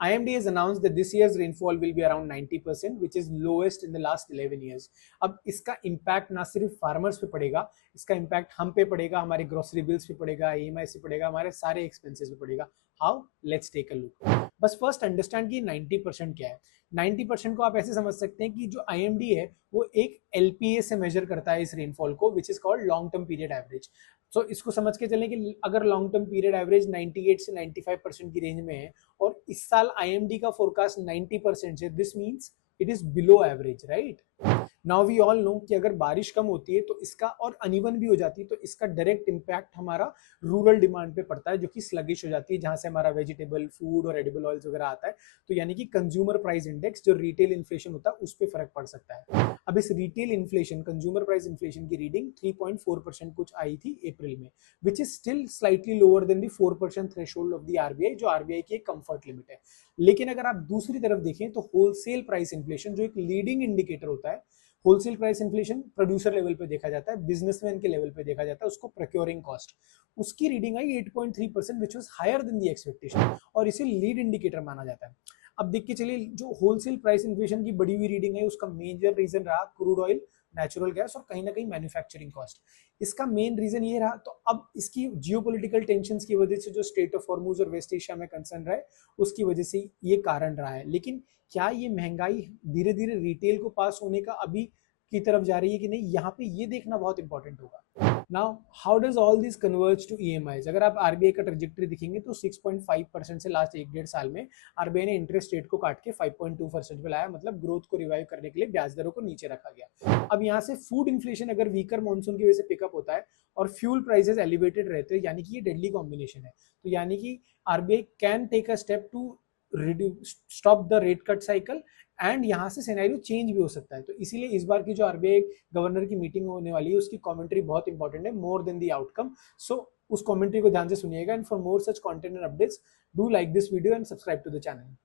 IMD has announced that this year's rainfall will be around 90%, which is lowest in the last 11 years. अब इसका impact ना सिर्फ farmers पे पड़ेगा, इसका इम्पैक्ट हम पे पड़ेगा, हमारे ग्रोसरी बिल्स पे पड़ेगा, EMI से पड़ेगा, हमारे सारे एक्सपेंसेस पे पड़ेगा. How? Let's take a look. बस फर्स्ट अंडरस्टैंड कि 90% क्या है. 90% को आप ऐसे समझ सकते हैं कि जो IMD है वो एक LPA से मेजर करता है इस रेनफॉल को, which is called long term period average. So इसको समझ के चलें कि अगर लॉन्ग टर्म पीरियड एवरेज 98 से 95% की रेंज में है और इस साल IMD का फोरकास्ट 90% है, this means it is below average, right. Now we all know कि अगर बारिश कम होती है तो इसका, और अनइवन भी हो जाती है, तो इसका डायरेक्ट इम्पैक्ट हमारा रूरल डिमांड पे पड़ता है, जो कि स्लगिश हो जाती है, जहां से हमारा वेजिटेबल फूड और एडिबल ऑयल्स वगैरह आता है. तो यानी कि कंज्यूमर प्राइस इंडेक्स, जो रिटेल इन्फ्लेशन होता है, उस पर फर्क पड़ सकता है. अब इस retail inflation, consumer price inflation की रीडिंग 3.4% कुछ आई थी अप्रैल में, which is still slightly lower than the 4% threshold of the RBI, जो RBI की एक कंफर्ट लिमिट है. लेकिन अगर आप दूसरी तरफ देखें तो होलसेल प्राइस इन्फ्लेशन, जो एक लीडिंग इंडिकेटर होता है, wholesale price inflation producer level पे देखा जाता है, बिजनेसमैन के लेवल पे देखा जाता है, उसको प्रोक्योरिंग कॉस्ट, उसकी रीडिंग आई 8.3%, which was higher than the expectation, और इसे लीड इंडिकेटर माना जाता है. अब देख के चलिए, जो होलसेल प्राइस इन्फ्लेशन की बढ़ी हुई रीडिंग है, उसका मेजर रीजन रहा क्रूड ऑयल, नेचुरल गैस और कहीं ना कहीं मैन्युफैक्चरिंग कॉस्ट. इसका मेन रीजन ये रहा. तो अब इसकी जियोपॉलिटिकल टेंशंस की वजह से जो स्टेट ऑफ हॉर्मुज और वेस्ट एशिया में कंसर्न रहा है, उसकी वजह से ये कारण रहा है. लेकिन क्या ये महंगाई धीरे धीरे रिटेल को पास होने का अभी की तरफ जा रही है कि नहीं, यहाँ पे ये देखना बहुत इंपॉर्टेंट होगा. Now how does all this converge to EMIs? अगर आप RBI का ट्रेजेक्टरी दिखेंगे तो 6.5% से लास्ट 1-1.5 साल में RBI ने इंटरेस्ट रेट को काट के 5.2% पे लाया, मतलब ग्रोथ को रिवाइव करने के लिए ब्याज दरों को नीचे रखा गया. अब यहाँ से फूड इन्फ्लेशन अगर वीकर मॉनसून की वजह से पिकअप होता है और फ्यूल प्राइसेस एलिवेटेड रहते हैं, यानी कि ये डेडली कॉम्बिनेशन है. तो यानी कि RBI can take a step to stop the rate cut cycle, and यहाँ से सिनेरियो चेंज भी हो सकता है. तो इसीलिए इस बार की जो RBI गवर्नर की मीटिंग होने वाली है, उसकी कमेंट्री बहुत इंपॉर्टेंट है, more than the outcome. So उस कमेंट्री को ध्यान से सुनिएगा. And for more such content and updates, do like this video and subscribe to the channel.